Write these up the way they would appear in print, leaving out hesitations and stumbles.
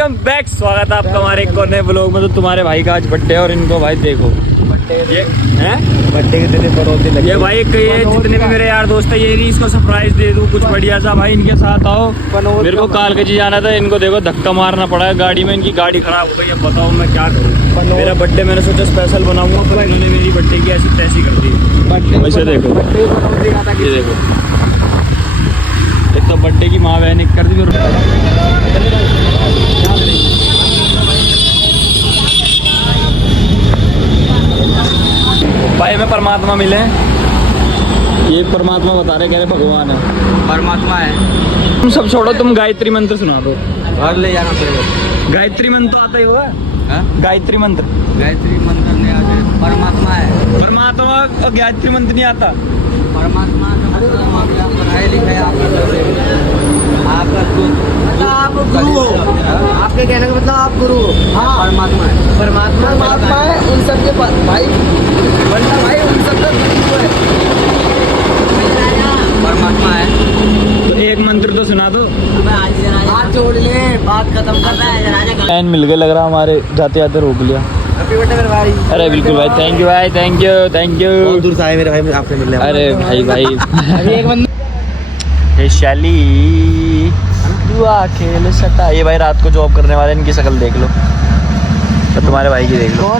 Welcome back. स्वागत है आपका हमारे एक और नए ब्लॉग में। तो तुम्हारे भाई का आज बर्थडे है और इनको भाई देखो ये हैं बर्थडे के दिन परोते लगे। ये भाई ये जितने भी मेरे यार दोस्त है ये नहीं इसको सरप्राइज दे दूं कुछ बढ़िया सा। भाई इनके साथ आओ, मेरे को कालकजी जाना था। इनको देखो धक्का मारना पड़ा है गाड़ी में, इनकी गाड़ी खराब हो गई। अब बताओ मैं क्या करूँ। मेरा बर्थडे मैंने सोचा स्पेशल बनाऊंगा पर इन्होंने मेरी बर्थडे की ऐसी तैसी कर दी। वैसे देखो ये देखो, एक तो बर्थडे की माँ बहन कर दी। भाई हमें परमात्मा मिले, ये परमात्मा बता रहे, कह रहे भगवान है, परमात्मा है। तुम सब छोड़ो, तुम गायत्री मंत्र सुना दो। घर ले जाना पड़ेगा। गायत्री मंत्र तो आता ही होगा। गायत्री मंत्र, गायत्री मंत्र नहीं आते। परमात्मा है। परमात्मा और गायत्री मंत्र नहीं आता। परमात्मा का मतलब पढ़ाई लिखाई आपका आप गुरु हो। आपके कहने का मतलब आप गुरु हो। हाँ परमात्मा है। परमात्मा है उन सबके भाई बनना भाई उन सबका है। परमात्मा है। तो एक मंत्र तो सुना दो। हाथ जोड़ ले, बात खत्म कर रहा है। लाइन मिल गए लग रहा, हमारे जाते जाते रोक लिया। भाई अरे बिल्कुल भाई, थैंक यू भाई, थैंक यू थैंक यू। बहुत दूर से आए मेरे भाई, आपसे मिलने। अरे भाई हे शैली दुआ खेल सटा। ये भाई रात को जॉब करने वाले, इनकी शक्ल देख लो तो तुम्हारे भाई की देख लो।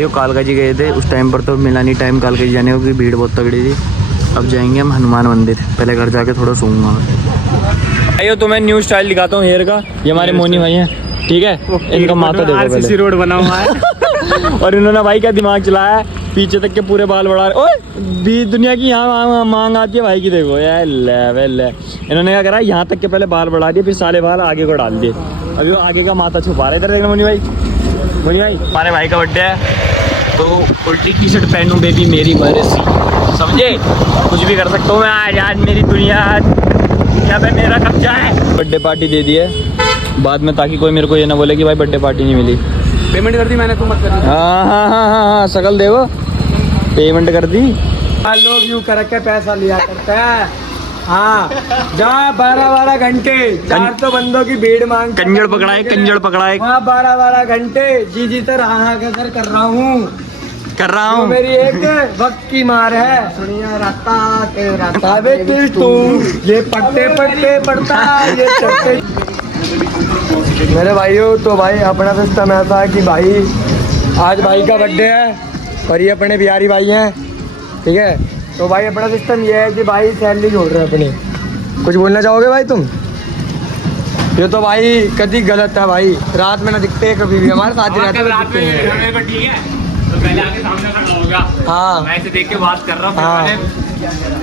ये कालकाजी गए थे उस टाइम पर तो मिला नहीं टाइम कालकाजी जाने को, भीड़ बहुत तगड़ी थी। अब जाएंगे हम हनुमान मंदिर, पहले घर जाके थोड़ा सोऊंगा। भाइयों तो मैं न्यू स्टाइल दिखाता हूँ हेयर का। ये हमारे मोनी भाई हैं, ठीक है। इनका माथा देखो पहले, रोड बना हुआ है। और इन्होंने भाई क्या दिमाग चलाया है, पीछे तक के पूरे बाल बढ़ा रहे। ओए बीच दुनिया की यहाँ मांग आती है भाई की, देखो यार लेवल है। इन्होंने क्या करा, यहाँ तक के पहले बाल बढ़ा दिए, फिर सारे बाल आगे को डाल दिए। अब जो आगे का माथा छुपा रहे। इधर देखना मोनी भाई, मोनी भाई हमारे भाई का बर्थडे है तो उल्टी टी शर्ट पहनूं बेबी मेरी मर्जी, समझे। कुछ भी कर सकता हूँ मैं आज मेरी दुनिया क्या पे मेरा कब्जा है। बर्थडे पार्टी दे दी है बाद में, ताकि कोई मेरे को ये ना बोले कि भाई बर्थडे पार्टी नहीं मिली। पेमेंट कर दी मैंने, तुम मत कर। हाँ शकल देखो, पेमेंट कर दी। लोग यूँ कर के पैसा लिया करते हैं। हाँ जहाँ 12-12 घंटे 400 बंदों की भीड़ मांग कंजड़ पकड़ाए, कंजड़ पकड़ाए। वहाँ 12-12 घंटे जी तर हाँ कर रहा हूँ। मेरी एक वक्त की मार है। सुनिए राता बेटी तू ये पट्टे पड़ता ये चढ़ते। मेरे भाइयों तो भाई अपना सिस्टम ऐसा है कि भाई आज भाई का बर्थडे है और ये अपने बिहारी भाई हैं, ठीक है। तो भाई अपना सिस्टम ये है कि भाई सैलरी जोड़ रहे हैं अपनी। कुछ बोलना चाहोगे भाई तुम? ये तो भाई कभी गलत है भाई, रात में ना दिखते कभी भी, हमारे साथ ही रहते हैं। तो पहले आके सामने खड़ा होगा। हाँ मैं ऐसे देख के बात कर रहा हूँ। हाँ।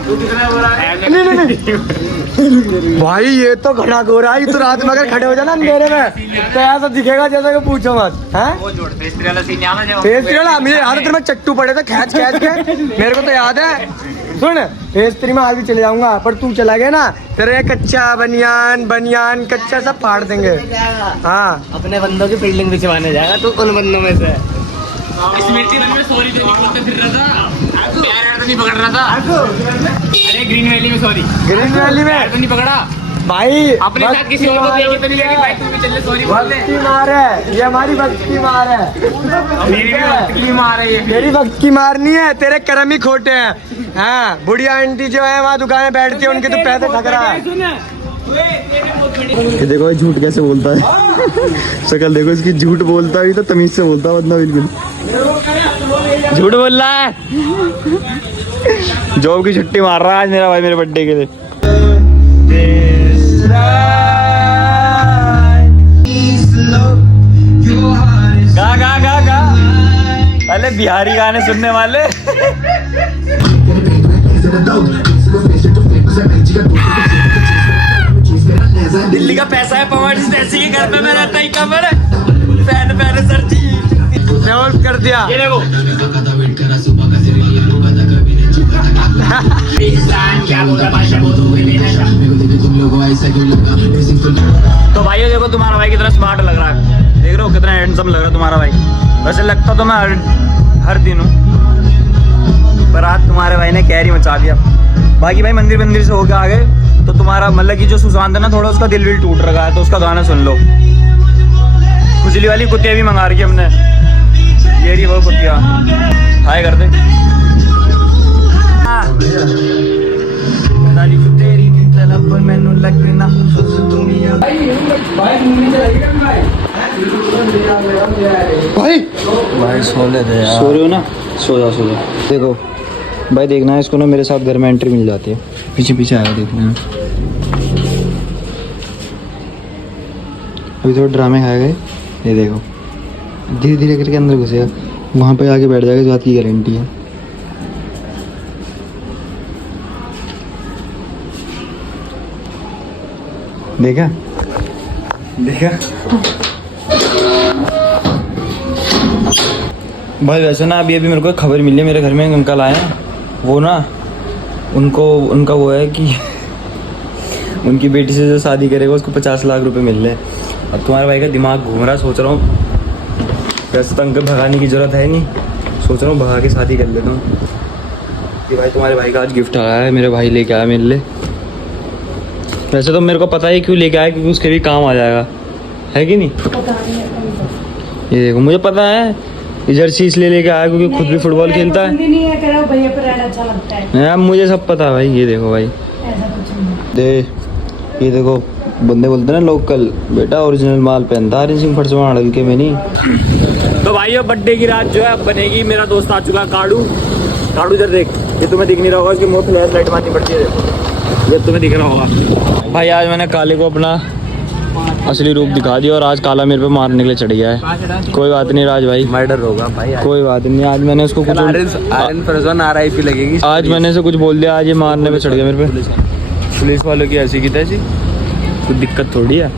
तू कितना हो रहा है? नहीं भाई ये तो खड़ा हो रहा है। तो रात में अगर खड़े हो जाना अंधेरे में तो ऐसा दिखेगा जैसा कि पूछो मत है। मुझे याद है, मैं चट्टू पड़े थे खैच के, मेरे को तो याद है। सुन फेस 3 में आगे चले जाऊंगा, पर तू चला गया ना तेरे कच्चा बनियान कच्चा सब फाड़ देंगे। हाँ अपने बंदों की फील्डिंग भी चबाने जाएगा तू उन बंदों में से। स्मृति में सॉरी तो नहीं बोलते फिर रहा था, प्यार तो नहीं पकड़ रहा था। अरे ग्रीन वैली में सॉरी, ग्रीन वैली में तो नहीं पकड़ा भाई। अपने साथ किसी और को देखे तो नहीं लगी भाई, तू भी चल ले सॉरी बोल दे। वक्त की मार है ये, हमारी वक्त की मार है। मेरी भी वक्त की मार है ये। मेरी वक्त की मार नहीं है, तेरे कर्म ही खोटे हैं। हाँ बुढ़िया आंटी जो है वहाँ दुकान में बैठती है, उनके तो पैसे ठग रहा है। ये देखो झूठ कैसे बोलता है। शक्ल देखो इसकी, झूठ बोलता भी तो तमीज से बोलता है, वरना बिल्कुल झूठ बोल रहा है। जॉब की छुट्टी मार रहा है आज मेरा भाई मेरे बर्थडे के लिए। गा पहले बिहारी गाने सुनने वाले। दिल्ली का पैसा है पवार ऐसी के घर पे मैं रहता ही कमर फैन सर जी कर दिया। ये देखो तो भाइयों देखो तुम्हारा भाई कितना स्मार्ट लग रहा है, देख रहे हो कितना हैंडसम लग रहा है तुम्हारा भाई। वैसे लगता तो मैं हर दिन हूँ, पर आज तुम्हारे भाई ने कैरी मचा दिया। बाकी भाई मंदिर से होकर आ गए तो तुम्हारा मतलब कि जो सुशांत है ना थोड़ा उसका दिल विल टूट रहा है, तो उसका गाना सुन लो। खुजली वाली कुत्तियाँ भी मंगा रही है हमने, ये रही वो कुत्तियाँ। हाय कर दे। भाई सोने दे यार। सो रहे हो ना, सो जा सो जा। देखो भाई देखना है इसको ना, मेरे साथ घर में एंट्री मिल जाती है, पीछे पीछे आया देखना है। अभी थोड़ा ड्रामे खाए गए, ये देखो धीरे धीरे करके अंदर घुसेगा, वहाँ पे आके बैठ जाएगा, इस बात की गारंटी है। देखा देखा भाई। वैसे ना अभी मेरे को खबर मिली है, मेरे घर में एक अंकल आए हैं, वो ना उनका वो है कि उनकी बेटी से जो शादी करेगा उसको 50 लाख रुपए मिल रहे हैं। अब तुम्हारे भाई का दिमाग घूम रहा है, सोच रहा हूँ वैसे तो अंकल भगाने की ज़रूरत है नहीं, सोच रहा हूँ भगा के शादी कर लेता हूँ कि भाई तुम्हारे भाई का आज गिफ्ट आया है, मेरे भाई लेके आया मेरे लिए। वैसे तो मेरे को पता है क्यों लेके आया, क्योंकि उसके भी काम आ जाएगा, है कि नहीं? ये देखो मुझे पता है, जर्सी इसलिए लेके आया क्योंकि खुद भी फुटबॉल खेलता है। नहीं है, करो भैया पर रहना अच्छा लगता है। हाँ मुझे सब पता है भाई। ये देखो भाई, ऐसा कुछ नहीं। दे ये देखो बंदे बोलते ना लोकल, बेटा ओरिजिनल माल पहनता हरी सिंह फटसवा अड़ल के में नहीं। तो भाई बर्थडे की रात जो है अब बनेगी। मेरा दोस्त आ चुका है काड़ू। काड़ू इधर देख, ये तुम्हें दिख नहीं रहा होगा, उसके मुंह फ्लैश लाइट मारनी पड़ती है, देखो ये तुम्हें दिख रहा होगा। भाई आज मैंने काले को अपना असली रूप दिखा दिया और आज काला मेरे पे मारने के लिए चढ़ गया है। कोई बात नहीं राज भाई, मर्डर होगा भाई। कोई बात नहीं। आज मैंने उसको कुछ RIP लगेगी। आज मैंने से कुछ बोल दिया, आज ये मारने पे चढ़ गया मेरे पे। पुलिस वालों की ऐसी की तैसी, कुछ दिक्कत थोड़ी है,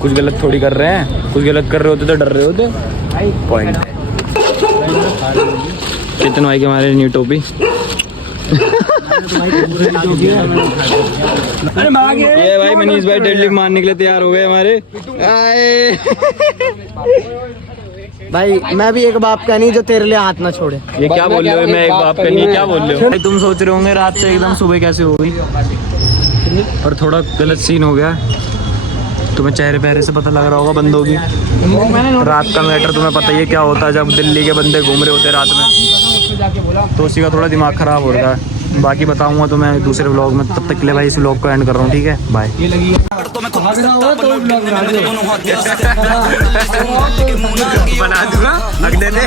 कुछ गलत थोड़ी कर रहे हैं, कुछ गलत कर रहे होते तो डर रहे होते। पॉइंट कितने भाई के हमारे न्यू टोपी। ये भाई मनीष भाई डेडलिफ्ट मारने के लिए तैयार हो गए हमारे। आए भाई मैं भी एक बाप का नहीं जो तेरे लिए हाथ ना छोड़े। ये क्या बोल रहे हो? मैं एक बाप का नहीं, क्या बोल रहे हो भाई? तुम सोच रहे होंगे रात से एकदम सुबह कैसे हो गई, पर थोड़ा गलत सीन हो गया। तुम्हें चेहरे पहरे से पता लग रहा होगा बंदों की। रात का मैटर तुम्हें पता ही है क्या होता है, जब दिल्ली के बंदे घूम रहे होते हैं रात में, तो उसी का थोड़ा दिमाग खराब हो रहा है। बाकी बताऊंगा तो मैं दूसरे व्लॉग में, तब तक के लिए भाई इस व्लॉग को एंड कर रहा हूँ, ठीक है बाय। बना दूंगा अगले दिन।